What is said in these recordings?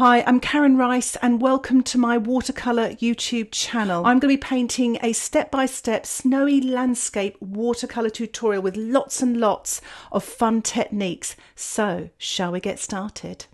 Hi, I'm Karen Rice and welcome to my watercolour YouTube channel. I'm going to be painting a step-by-step snowy landscape watercolour tutorial with lots and lots of fun techniques. So, shall we get started?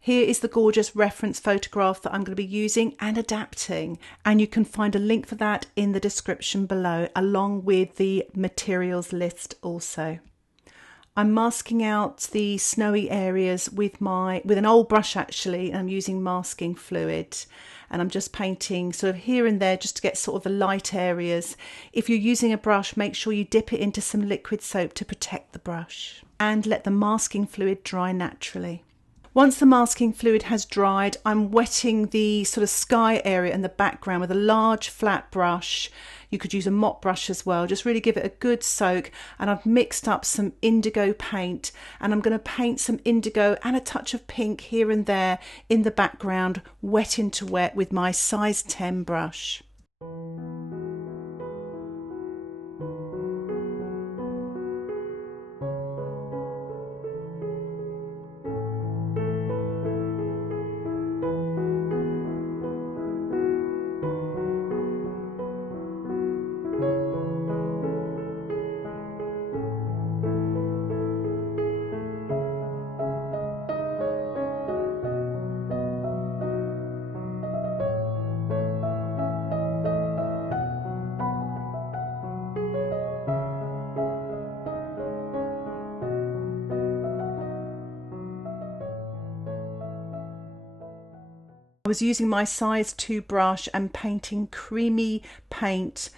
Here is the gorgeous reference photograph that I'm going to be using and adapting, and you can find a link for that in the description below, along with the materials list also. I'm masking out the snowy areas with an old brush actually, and I'm using masking fluid, and I'm just painting sort of here and there just to get sort of the light areas. If you're using a brush, make sure you dip it into some liquid soap to protect the brush and let the masking fluid dry naturally. Once the masking fluid has dried, I'm wetting the sort of sky area and the background with a large flat brush. You could use a mop brush as well, just really give it a good soak. And I've mixed up some indigo paint, and I'm going to paint some indigo and a touch of pink here and there in the background, wet into wet with my size 10 brush. I was using my size 2 brush and painting creamy paint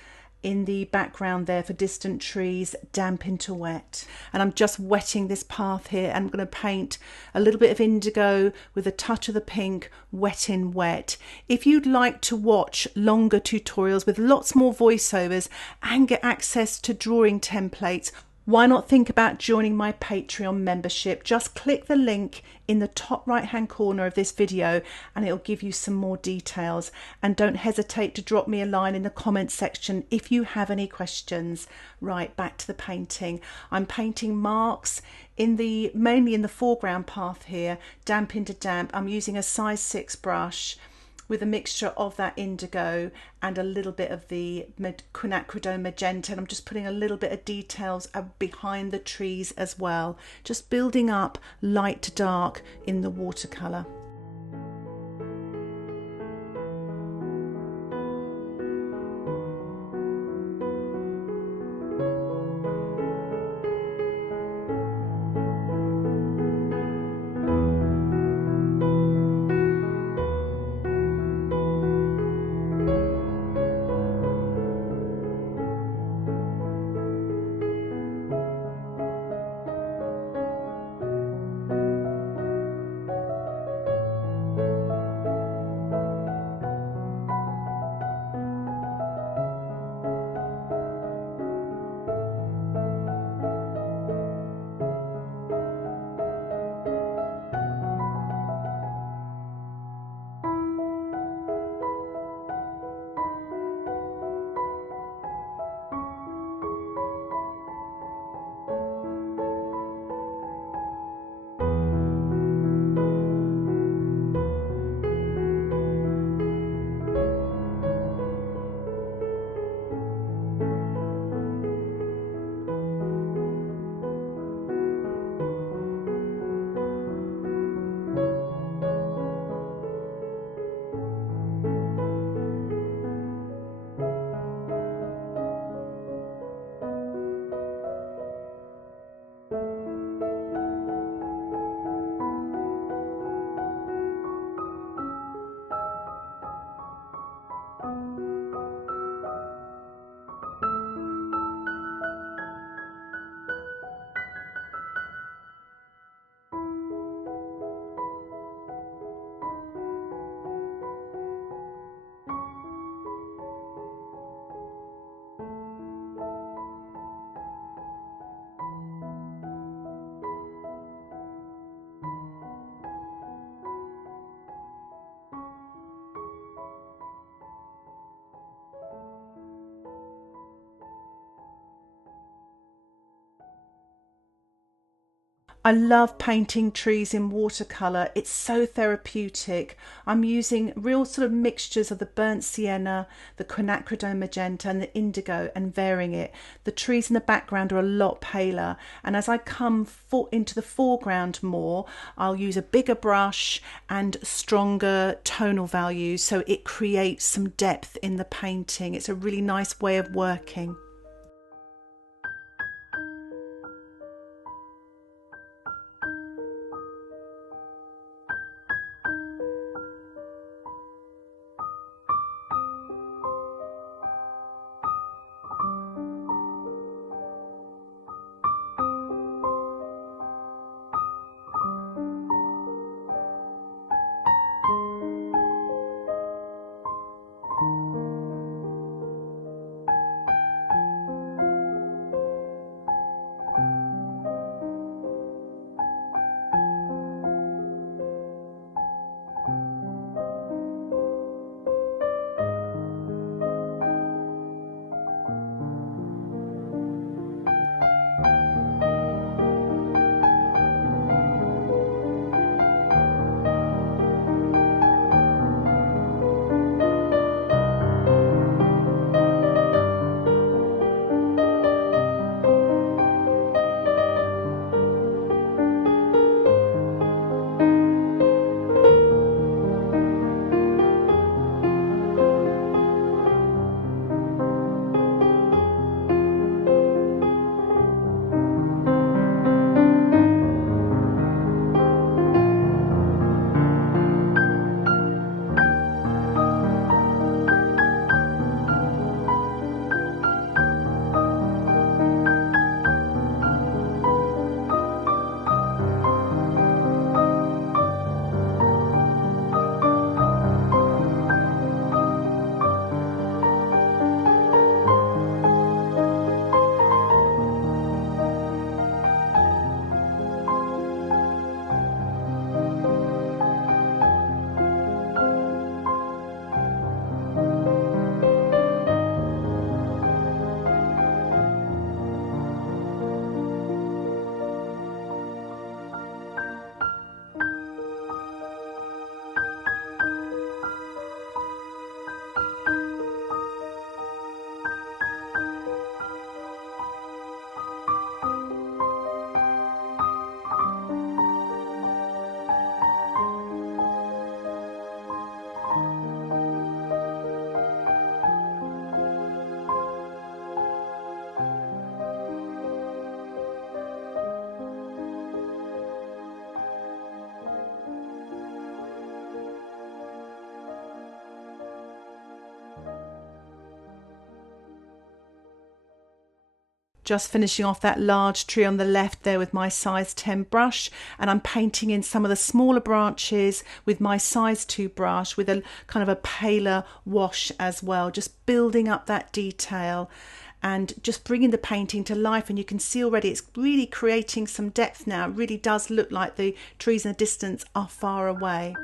in the background there for distant trees, damp into wet. And I'm just wetting this path here, and I'm going to paint a little bit of indigo with a touch of the pink, wet in wet. If you'd like to watch longer tutorials with lots more voiceovers and get access to drawing templates, why not think about joining my Patreon membership? Just click the link in the top right hand corner of this video and it'll give you some more details. And don't hesitate to drop me a line in the comments section if you have any questions. Right, back to the painting. I'm painting marks mainly in the foreground path here, damp into damp. I'm using a size 6 brush with a mixture of that indigo and a little bit of the Quinacridone Magenta, and I'm just putting a little bit of details behind the trees as well, just building up light to dark in the watercolour. I love painting trees in watercolour. It's so therapeutic. I'm using real sort of mixtures of the burnt sienna, the quinacridone magenta and the indigo and varying it. The trees in the background are a lot paler, and as I come into the foreground more, I'll use a bigger brush and stronger tonal values so it creates some depth in the painting. It's a really nice way of working. Just finishing off that large tree on the left there with my size 10 brush, and I'm painting in some of the smaller branches with my size 2 brush with a kind of a paler wash as well, just building up that detail and just bringing the painting to life. And you can see already it's really creating some depth now. It really does look like the trees in the distance are far away.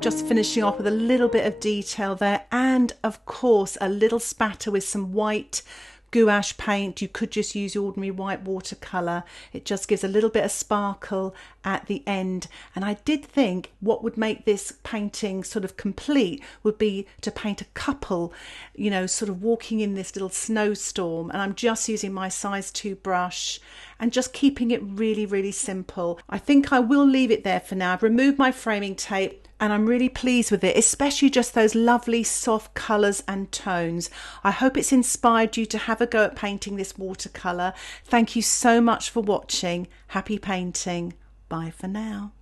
Just finishing off with a little bit of detail there, and of course a little spatter with some white gouache paint. You could just use ordinary white watercolour. It just gives a little bit of sparkle at the end. And I did think what would make this painting sort of complete would be to paint a couple, you know, sort of walking in this little snowstorm. And I'm just using my size 2 brush and just keeping it really, really simple. I think I will leave it there for now. I've removed my framing tape and I'm really pleased with it, especially just those lovely soft colours and tones. I hope it's inspired you to have a go at painting this watercolour. Thank you so much for watching. Happy painting. Bye for now.